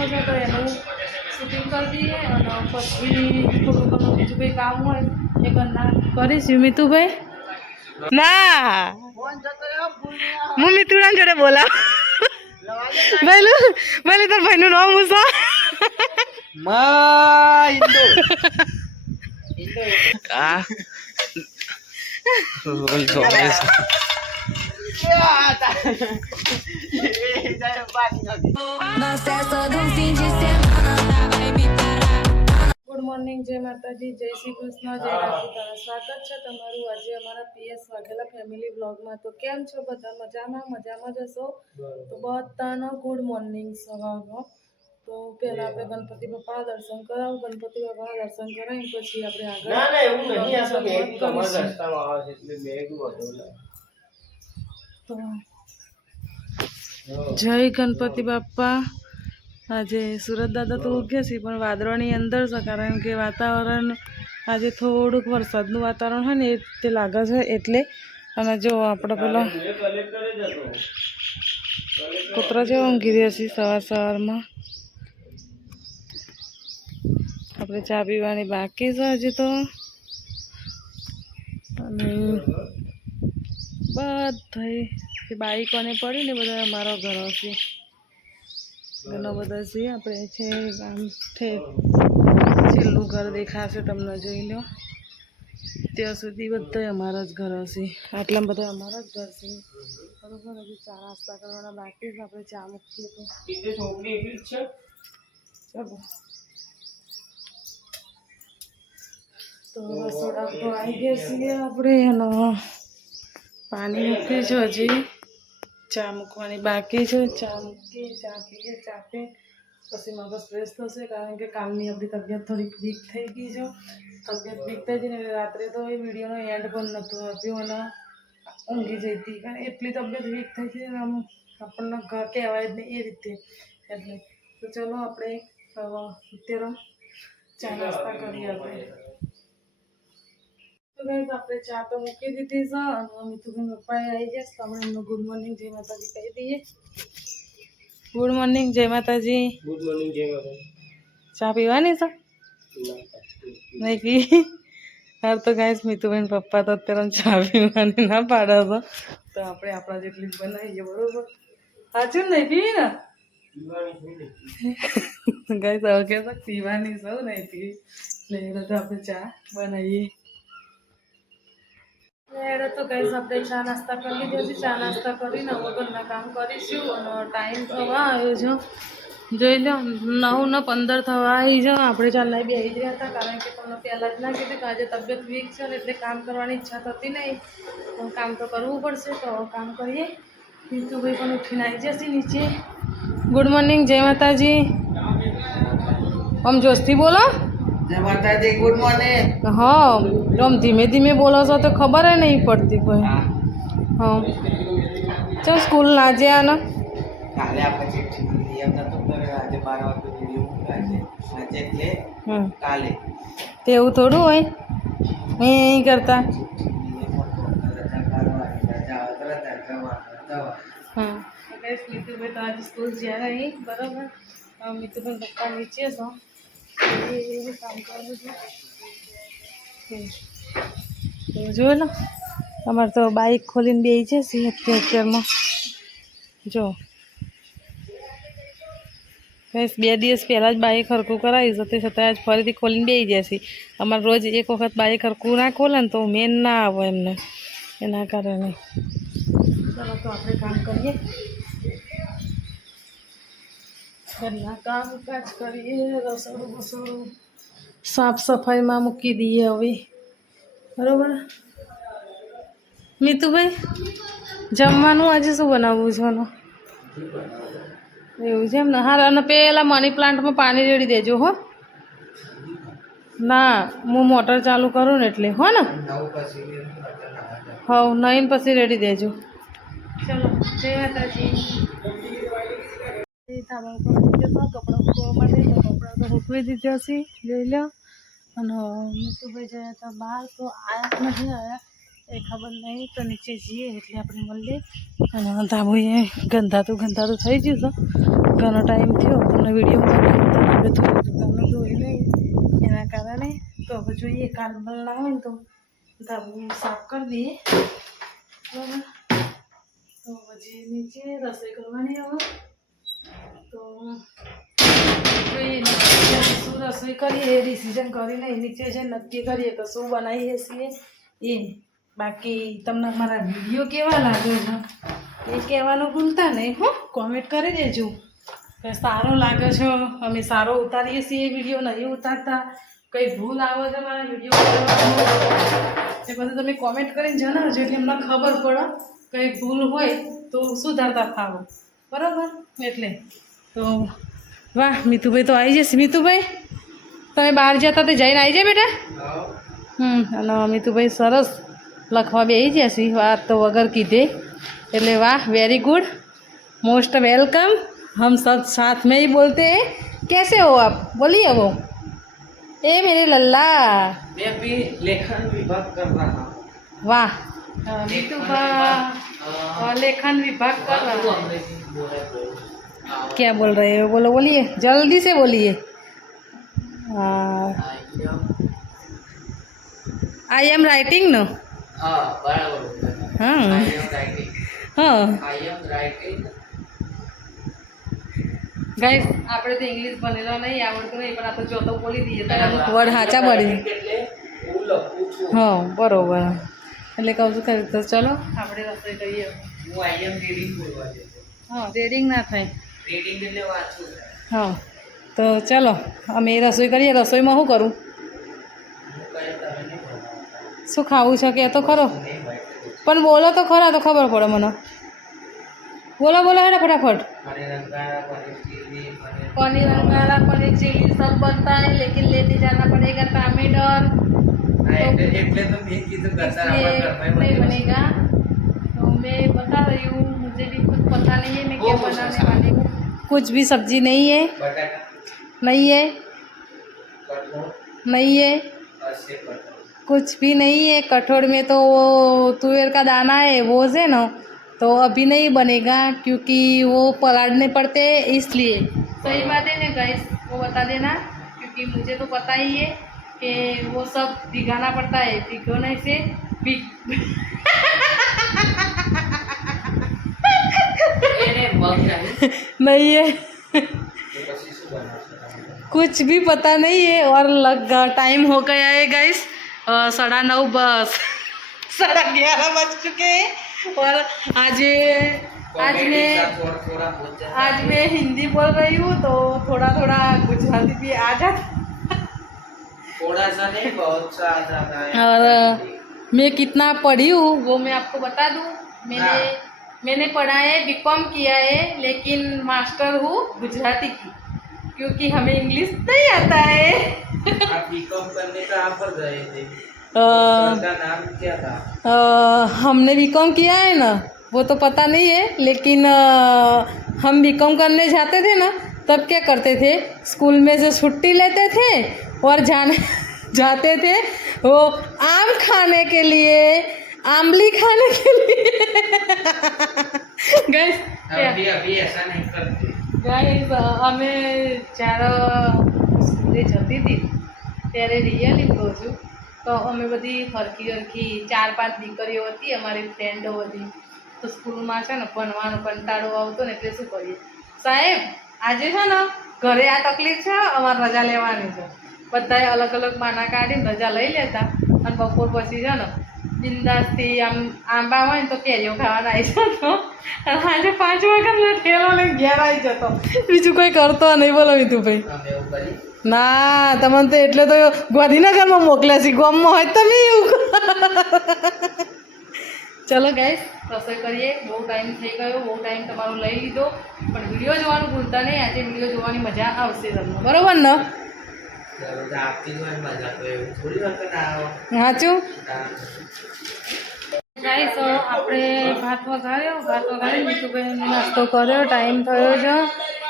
બનાવવાનું છે તો એનું શૂટિંગ કરી દઈએ અને પછી થોડું ઘણું બીજું કંઈ કામ હોય એ કરના કરીશું. મિતુભાઈ ના હું મિતુડા જોડે બોલા ભાઈ તાર ભાઈનું નામ મૂસા ગુડ મોર્નિંગ, જય માતાજી, જય શ્રી કૃષ્ણ, જય રાખીતારા. સ્વાગત છે તમારું આજે અમારા PS વાઘેલા ફેમિલી બ્લોગમાં. તો કેમ છો બધા? મજામાં જ હશો. તો બધાનો ગુડ મોર્નિંગ સવારનો. તો પહેલાં આપણે ગણપતિ બાપાના દર્શન કરાવું. ગણપતિ બાપાના દર્શન કરાવીને પછી આપણે આગળ જય ગણપતિ બાપા. આજે સુરત દાદા તો ઉગ્યા છે પણ વાદળોની અંદર છે, કારણ કે વાતાવરણ આજે થોડુંક વરસાદનું વાતાવરણ હોય ને એ તે લાગે છે એટલે. અને જો આપણે પેલા કૂતરા જેવા ઊંઘી રહ્યા છીએ સવારમાં. આપણે ચા પીવાની બાકી છે હજી તો. અને બધા બાઈકોને પડી ને બધા અમારો ઘર છે, ઘણા બધા છે. આપણે છે ગામ છેલ્લું ઘર દેખાશે તમને, જોઈ લો. ત્યાં સુધી બધા અમારા જ ઘર હશે. આટલા બધા અમારા જ ઘર છે, બરોબર. હજી ચા નાસ્તા કરવાના બાકી છે. આપણે ચા મૂકીએ તો રસોડા તો આવી ગયા છીએ આપણે. એનો પાણી મૂક્યું છે, હજી ચા મૂકવાની બાકી છે. ચા મૂકીએ, ચા પીએ, ચા પીએ પછી મગજ ફ્રેશ થશે, કારણ કે કાલની આપણી તબિયત થોડીક વીક થઈ ગઈ છે. તબિયત વીક થઈ ગઈ ને રાત્રે તો એ વિડીયોનો એન્ડ પણ નહોતું આપ્યું અને ઊંઘી જઈ હતી, કારણ એટલી તબિયત વીક થઈ ગઈ ને આમ આપણને ઘર કહેવાય જ નહીં એ રીતે. એટલે તો ચલો આપણે અત્યારે ચા નાસ્તા કરીએ. આપણે ચા તો મૂકી દીધી છે અને મિતુભાઈ પપ્પાએ આવી જશે તો આપણે એમનું ગુડ મોર્નિંગ જય માતાજી કહી દઈએ. ગુડ મોર્નિંગ, જય માતાજી. ગુડ મોર્નિંગ, જય માતાજી. ચા પીવાની છે? નહીં પી? હાર તો ગાઈસ મિતુભાઈ પપ્પા તો અત્યારે ચા પીવાની ના પાડે છે, તો આપણે આપણા જેટલી જ બનાવીએ, બરોબર? સાચું નહીં પીવી ને ગાઈસ? હવે કે પીવાની સૌ નહીં પી એટલે તો આપણે ચા બનાવીએ. તો ગાઈસ આપણે ચા નાસ્તા કરી લીધો છે. ચા નાસ્તા કરીને હવે ઘરના કામ કરીશું અને ટાઈમ થવા આવ્યો છે, જોઈ લો 9:15 થવા આવી છે. આપણે ચાલના બી આવી જ રહ્યા હતા, કારણ કે તમને પહેલાં જ ના કીધું કે આજે તબિયત વીક છે ને એટલે કામ કરવાની ઈચ્છા થતી નહીં, પણ કામ તો કરવું પડશે. તો કામ કરીએ. મિતુભાઈ પણ ઉઠીને આવી જશે નીચે. ગુડ મોર્નિંગ, જય માતાજી. આમ જોશથી બોલો. જય માતાજી, ગુડ મોર્નિંગ. હા, આમ ધીમે ધીમે બોલો છો તો ખબર નહીં પડતી કોઈ. હા, ચાલ સ્કૂલ ના જ્યાં ને કાલે આપણે કાલે તેવું થોડું હોય અહીં કરતા. હા, મિતુભાઈ તો આજે સ્કૂલ જ્યારે અહીં, બરાબર. મિતુભાઈ પપ્પા નીચે છો, એવું કામ કરવું છે. જોયું ને, અમારે તો બાઇક ખોલીને બેસી જશે અત્યારમાં. જો બસ 2 દિવસ પહેલાં જ બાઇક હરકું કરાવી છે, તે છતાં આજ ફરીથી ખોલીને બેસી જશે. અમારે રોજ એક વખત બાઇક હરકું ના ખોલે ને તો મેન ના આવે એમને, એના કારણે. ચાલો તો આપણે કામ કરીએ, ઘરના કામકાજ કરીએ. રસોડું સાફ સફાઈમાં મૂકી દઈએ હવે, બરાબર. મિતુભાઈ જમવાનું આજે શું બનાવવું છે? એવું છે એમ ને? હા, અને પેલા મની પ્લાન્ટમાં પાણી રેડી દેજો હો. ના, હું મોટર ચાલુ કરું ને એટલે, હો ને? હા, નહીં પછી રેડી દેજો. ચલો, જય માતાજી. ધાબા ઉપર કપડાં મૂકવા માટે, તો કપડાં તો મૂકવી દીધા છે, જોઈ લો. અને મિતુભાઈ ગયા હતા બહાર, તો આયા નથી આવ્યા એ ખબર નહીં. તો નીચે જઈએ એટલે આપણે મળીએ. અને ધાબુ એ ગંધાતું થઈ ગયું છે. ઘણો ટાઈમ થયો તમને વિડીયો આપણે થોડું જોઈ નહીં એના કારણે. તો હવે જોઈએ કાલ ના હોય ને તો ધાબુ સાફ કરી દઈએ. બરાબર. તો પછી નીચે રસોઈ કરવાની હવે. તો જોઈએ શું રસોઈ કરીએ એ ડિસિઝન કરીને નીચે છે નક્કી કરીએ કે શું બનાવીએ છીએ એ. બાકી તમને મારા વિડીયો કેવા લાગે છે એ કહેવાનું ભૂલતા નહીં. હો કોમેન્ટ કરી દેજો કે સારો લાગે છે, અમે સારો ઉતારીએ છીએ વિડીયો, નહીં ઉતારતા, કંઈ ભૂલ આવે છે મારા વિડીયો એ બધું તમે કોમેન્ટ કરીને જણાવજો એટલે અમને ખબર પડે. કંઈ ભૂલ હોય તો સુધારતા થાવ. બરાબર. એટલે તો વાહ મીતુભાઈ તો આવી જશે. મીતુભાઈ તમે બહાર જતા તે જઈને આવી જાય બેટા. અને મીતુભાઈ સરસ લખવા બેસી જશે વાત તો વગર કીધે. એટલે वाह वेरी गुड मोस्ट वेलकम। हम सब साथ में ही बोलते हैं। कैसे हो आप बोलिए। वो ए मेरे लल्ला मैं अभी लेखन विभाग कर रहा हूँ। वाह लेखन विभाग कर रहा हूँ। क्या बोल रहे हो बोलो बोलिए जल्दी से बोलिए। I am writing no. बराबर। हाँ I am writing. हाँ I am writing. ગાઈસ આપણે તો ઇંગ્લિશ ભણેલો નહીં, આવડતું નહીં, પણ આપણે જોતો બોલી દઈએ તો અમુક વર્ડ સાચા પડી. હા બરોબર. એટલે કહું છું ખરી. તો ચલો આપણે રસોઈ કરીએ. હું I am reading બોલવા જતો. હા રીડિંગ ના થાય. રીડિંગ એટલે વાંચવું. હા તો ચલો અમે રસોઈ કરીએ. રસોઈમાં શું કરું, શું ખાવું છે કે તો ખરો, પણ બોલો તો ખરા તો ખબર પડે મને. बोलो बोलो है ना फटाफट। पनीर अंगारा पनीर चिली सब बनता है, लेकिन लेने जाना पड़ेगा टमाटर नहीं बनेगा। तो मैं बता रही हूँ, मुझे भी कुछ पता नहीं है मैं क्या बनाने वाली हूँ। कुछ भी सब्जी नहीं है, नहीं है, नहीं है, कुछ भी नहीं है। कठोर में तो वो तुअर का दाना है वो है ना, तो अभी नहीं बनेगा क्योंकि वो पलाड़ने पड़ते हैं इसलिए। सही बात है ना गाइस, वो बता देना क्योंकि मुझे तो पता ही है कि वो सब भिगाना पड़ता है। भिगोने से नहीं है कुछ भी पता नहीं है। और टाइम हो गया है गाइस 9:30 बस 11:30 बज चुके हैं। और आज मैं हिंदी बोल रही हूँ तो थोड़ा थोड़ा गुजराती भी आ जाता, थोड़ा सा नहीं बहुत सा आ जाता है। और मैं कितना पढ़ी हूँ वो मैं आपको बता दूँ। मैंने पढ़ा है, बीकॉम किया है, लेकिन मास्टर हूँ गुजराती की, क्योंकि हमें इंग्लिश नहीं आता है। आप बीकॉम करने कहाँ पर गए थे? का नाम क्या था? हमने बीकॉम किया है ना वो तो पता नहीं है, लेकिन हम बीकॉम करने जाते थे ना तब क्या करते थे, स्कूल में से छुट्टी लेते थे और जाते थे वो आम खाने के लिए, आमली खाने के लिए। गाइस अभी ऐसा नहीं करते गाइस। અમે જ્યારે સ્કૂલે જતી હતી ત્યારે રિયલી કહું છું તો અમે બધી હરખી 4-5 દીકરીઓ હતી અમારી ફ્રેન્ડો બધી. તો સ્કૂલમાં છે ને ભણવાનો કંટાળો આવતો ને એટલે શું કરીએ, સાહેબ આજે છે ને ઘરે આ તકલીફ છે, અમારે રજા લેવાની છે. બધાએ અલગ અલગ બહાના કાઢીને રજા લઈ લેતા અને બપોર પછી છે ને બિંદાસથી આમ આંબા હોય ને તો કેરીઓ ખાવાના આવી જતો અને સાંજે 5 વાગ્યાનો ઠેલો લઈને ઘેર આવી જતો. બીજું કોઈ કરતો નહીં. બોલો મીતુભાઈ. ના તમને તો એટલે તો ગાંધીનગરમાં મોકલ્યા છે, ગામમાં હોય તમે એવું. ચલો ગાઈસ રસોઈ કરીએ. બહુ ટાઈમ થઈ ગયો, બહુ ટાઈમ તમારો લઈ લીધો, પણ વિડીયો જોવાનું ભૂલતા નહીં. આજે વિડીયો જોવાની મજા આવશે તમને, બરોબર ને? સાચું ગાઈસ. આપણે ભાત વઘારીને મીઠુભાઈને નાસ્તો કર્યો, ટાઈમ થયો છે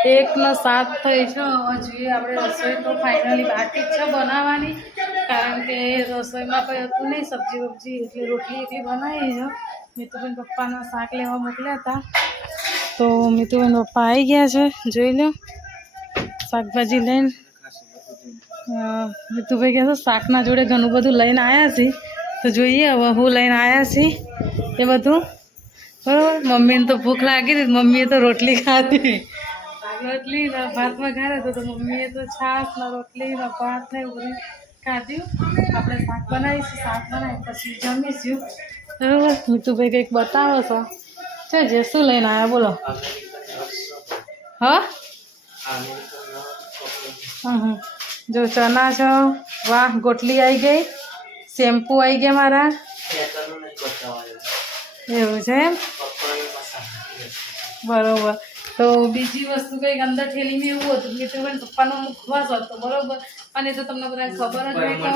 1:07 થઈ છે. હજી આપણે રસોઈ તો ફાઇનલી બાકી જ છે બનાવવાની, કારણ કે રસોઈમાં કંઈ હતું નહીં, સબ્જી વબ્જી એટલે રોટલી એકલી બનાવી છે. મિતુબેન પપ્પાના શાક લેવા મોકલ્યા હતા, તો મિતુબેન પપ્પા આવી ગયા છે. જોઈ લો શાકભાજી લઈને. મિતુભાઈ કહે છે શાકના જોડે ઘણું બધું લઈને આવ્યા છીએ, તો જોઈએ હવે હું લઈને આવ્યા છીએ એ બધું. બરાબર, મમ્મીને તો ભૂખ લાગી હતી, મમ્મીએ તો રોટલી ખાધી, રોટલી ભાતમાં ખાધા તો મમ્મીએ તો છાશ ને રોટલી ને ભાત ને એવું બધું ખાધ્યું. આપણે શાક બનાવીશું, શાક બનાવી પછી જમીશું. બરાબર, મિતુભાઈ કંઈક બતાવો છો છે જે શું લઈને આવ્યા બોલો. હા હા, જો ચના છો, વાહ ગોટલી આવી ગઈ, શેમ્પુ આવી ગયા મારા, એવું છે એમ. બરોબર, તો બીજી વસ્તુ કંઈક અંદર થેલીમાં એવું હતું કે તમે પપ્પાનો મુખવાસ હતો. બરોબર, અને તો તમને બધા ખબર જ હોય કે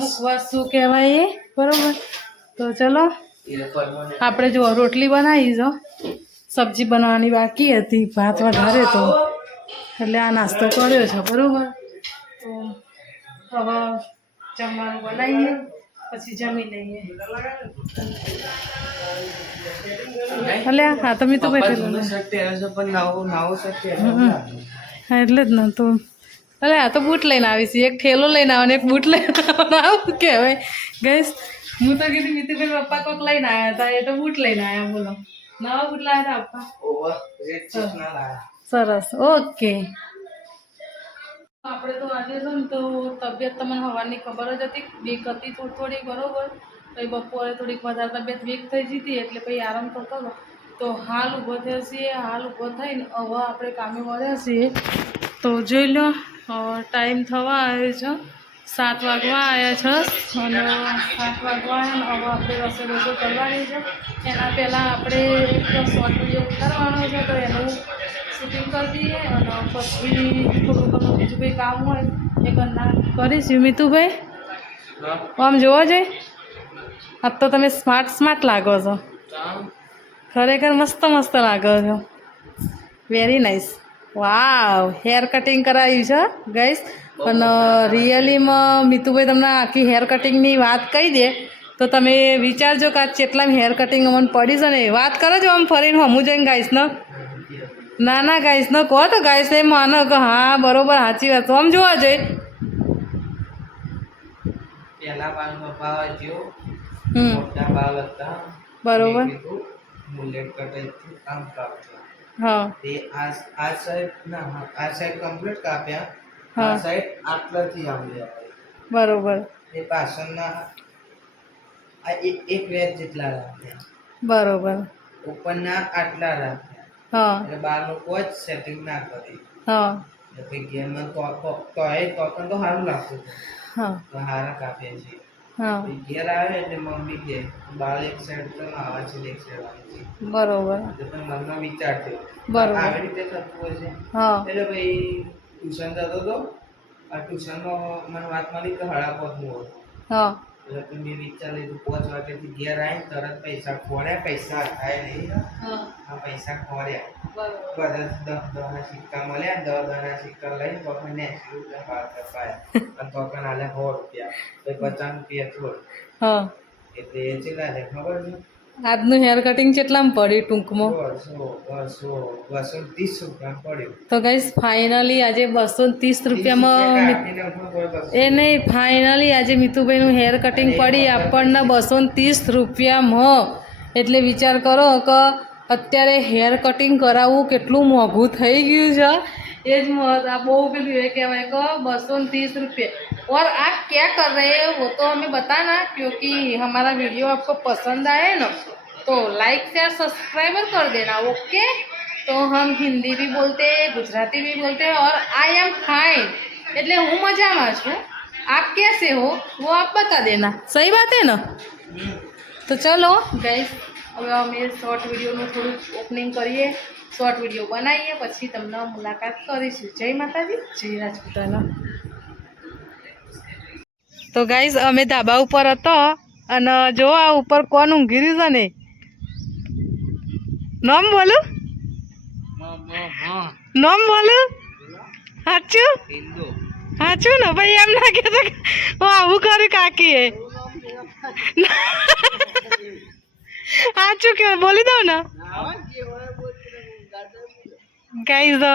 મુખવાસ શું કહેવાય એ. બરોબર, તો ચલો આપણે જો રોટલી બનાવી છો, સબ્જી બનાવવાની બાકી હતી, ભાત વધારે તો એટલે આ નાસ્તો કર્યો છે. બરાબર, તો હવે જમવાનું બનાવીએ પછી જમી લઈએ. એટલે હા તમે તો બેઠેલું હા એટલે જ ને. તો અરે આ તો બૂટ લઈને આવીશ, એક ઠેલો લઈને આવવાનો, એક બૂટ લઈને આવવાનો, આવું કહેવાય ગઈશ. હું તો કીધું મિતુભાઈ પપ્પા કોઈક લઈને આવ્યા હતા, એ તો બૂટ લઈને આવ્યા. બોલો, નવા બૂટ લાવ્યા હતા પપ્પા? સરસ, ઓકે. આપણે તો આજે છે ને તો તબિયત તમને સવારની ખબર જ હતી, વીક હતી થોડી. બરોબર, પછી બપોરે થોડીક વધારે તબિયત વીક થઈ જતી એટલે પછી આરામ કરતો હતો. તો હાલ ઊભો થયા છીએ, હાલ ઊભો થઈને હવે આપણે કામે વળ્યા છીએ. તો જોઈ લો ટાઈમ થવા આવ્યો છે, 7 વાગવા આવ્યા છે, અને 7 વાગવા આવ્યા ને હવે આપણે રસોઈ કરવાની છે. એના પહેલાં આપણે એક શોર્ટ વિડીયો ઉતારવાનો છે, તો એનું શૂટિંગ કરી દઈએ અને પછી થોડું ઘણું બીજું કંઈ કામ હોય એ ઘરના કરીશું. મિતુભાઈ આમ જોવા જઈએ, આજ તો તમે સ્માર્ટ લાગો છો, ખરેખર મસ્ત લાગો છો. વેરી નાઇસ, વાવ. હેર કટિંગ કરાવ્યું છે ગાઈસ, અને રિયલીમાં મિતુભાઈ તમને આખી હેર કટિંગની વાત કહી દે તો તમે વિચારજો કે આ કેટલા હેર કટિંગ અમને પડી છે ને. વાત કરો છો આમ ફરીને હમું જઈને ગાઈસ ને, ના ગાઈસ ને કહો તો ગાઈસ એ માનો કે હા બરોબર સાચી વાત. આમ જોવા જઈએ પેલા બાલમાં ભાવ જો મોટા બાલ હતા, બરોબર, બુલેટ કટાઈથી કામ કાપતા. હા, તે આ સાઈડ ના આ સાઈડ કમ્પ્લીટ કાપ્યા, હા, આ સાઈડ આટલાથી આમ લેવાય. બરોબર, એ પાછળના આ એક વેર જેટલા રાખ્યા, બરોબર, ઉપરના આટલા રાખ્યા. હા, એટલે બારનું કોઈ જ સેટિંગ ના કરી. હા, એટલે પછી ગેમમાં તો સારું લાગતું હતું, હા, તો હારા કાપ્યા છે. હા, ઘેર આવે એટલે મમ્મી કે બાળ એક સાઈડ તો આવા છે, એક સાઈડ આવે છે. બરોબર, એટલે પણ મનમાં વિચાર થયો બરોબર, આવી રીતે થતું હોય છે. હા, એટલે ભાઈ ટ્યુશન જતો હતો, આ ટ્યુશનમાં મને વાત મળી કે 5:30 હતું. હા, એટલે તો મેં વિચાર લીધું 5 વાગ્યાથી ઘેર આવીને તરત પૈસા ખોર્યા, પૈસા થાય નહીં, હા, આ પૈસા ખોર્યા. બરોબર, બધા 10 સિક્કા મળ્યા, 10 સિક્કા લઈને તોકને 80 રૂપિયા બહાર કપાયા, અને તોકન આલે 100 રૂપિયા, તો 50 રૂપિયા થોડ. હા. એટલે એ કેટલા છે ખબર છે? આજનું હેર કટિંગ કેટલામાં પડ્યું ટૂંકમાં? 230 રૂપિયા પડ્યું. તો ગાઈસ ફાઇનલી આજે 230 રૂપિયામાં એ નહીં, ફાઇનલી આજે મિતુભાઈનું હેર કટિંગ પડી આપણને 230 રૂપિયામાં. એટલે વિચાર કરો કે અત્યારે હેર કટિંગ કરાવવું કેટલું મોંઘું થઈ ગયું છે. એ જ આ બહુ પેલું એ કહેવાય કે 230 रुपये. और आप क्या कर रहे हैं वो तो हमें बताना, क्योंकि हमारा वीडियो आपको पसंद आए ना तो लाइक शेयर सब्सक्राइबर कर देना, ओके? तो हम हिंदी भी बोलते हैं, गुजराती भी बोलते हैं, और आई एम फाइन એટલે હું મજામાં છું. आप कैसे हो वो आप बता देना, सही बात है ना? તો ચલો ગાઈસ, હવે અમે શોર્ટ વિડીયોનું થોડું ઓપનિંગ કરીએ, શોર્ટ વિડીયો બનાવીએ, પછી તમને મુલાકાત કરીશું. જય માતાજી, જય રાજપૂતાના. તો ગાઈસ અમે ધાબા ઉપર હતો, અને જો આ ઉપર કોણ ઊંઘી રહ્યું છે ને, નામ બોલું? નામ બોલું સાચું હિન્દુ સાચું ને ભાઈ એમ ના કે હું આવું કર્યું કાકીએ સાચું કે બોલી દઉં ને ગાઈઝ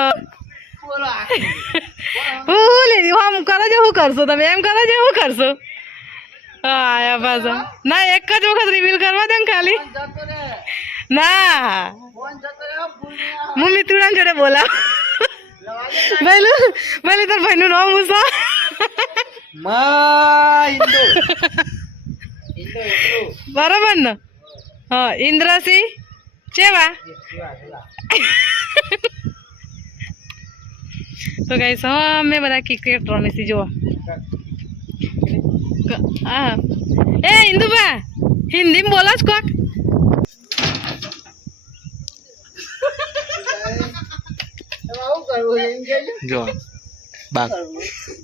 આમ કરો છો શું કરશો તમે એમ કરો છો શું કરશો હા પાછા ના એક જ વખત રિવીલ કરવા દે ને ખાલી ના હું મિતુડા જોડે બોલા ભાઈ તાર ભાઈનું નામ મૂસા બરાબર ને હા ઇન્દ્રસિંહ ચેવા તો ગાઈસ અમે બધા ક્રિકેટ રમીશી જુઓ હા એ ઇન્દુબા હિન્દીમાં બોલો જ કોક જો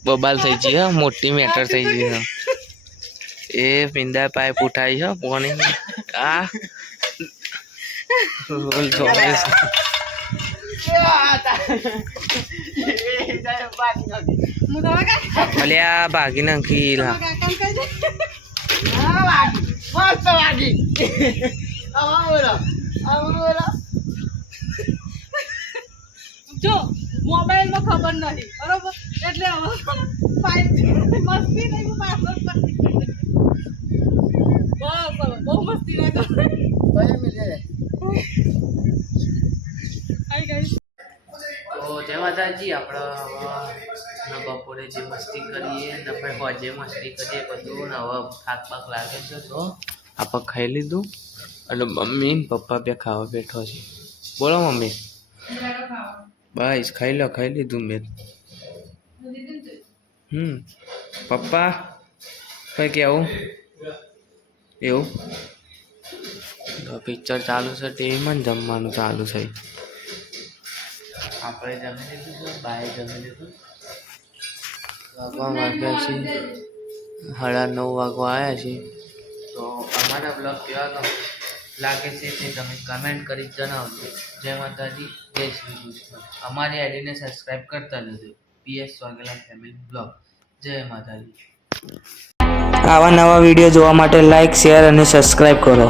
બબાલ થઈ ગઈ હે મોટી મેટર થઈ ગઈ હે એ પિંડા પાઇપ ઉઠાઈ છે પોણી આ રોલ જોઈસ અલ્યા ભાગી નાખી લા જો મોબાઈલમાં ખબર નથી બરોબર એટલે મસ્તી નહીં બહુ મસ્તી ના તો જય માતાજી આપણે બપોરે જે મસ્તી કરીએ ને પછી હોજે મસ્તી કરીએ બધું ને હવે થાક પાક લાગે છે તો આપણે ખાઈ લીધું અને મમ્મી ને પપ્પા બે ખાવા બેઠો છે બોલો મમ્મી બસ ખાઈ લીધું મેં પપ્પા કઈ કેવું એવું તો પિક્ચર ચાલુ છે ટીવીમાં ને જમવાનું ચાલુ છે આપણે જમી લીધું છે બાય જમી લીધું વાગવા વાગ્યા છે 9:30 વાગવા આવ્યા છે તો અમારા બ્લોગ કેવા લાગે છે તે તમે કમેન્ટ કરી જણાવજો જય માતાજી જય શ્રી કૃષ્ણ અમારી આઈડીને સબસ્ક્રાઈબ કરતા રહેજો PS વાઘેલા ફેમિલી બ્લોગ જય માતાજી આવા નવા વિડીયો જોવા માટે લાઈક શેર અને સબસ્ક્રાઈબ કરો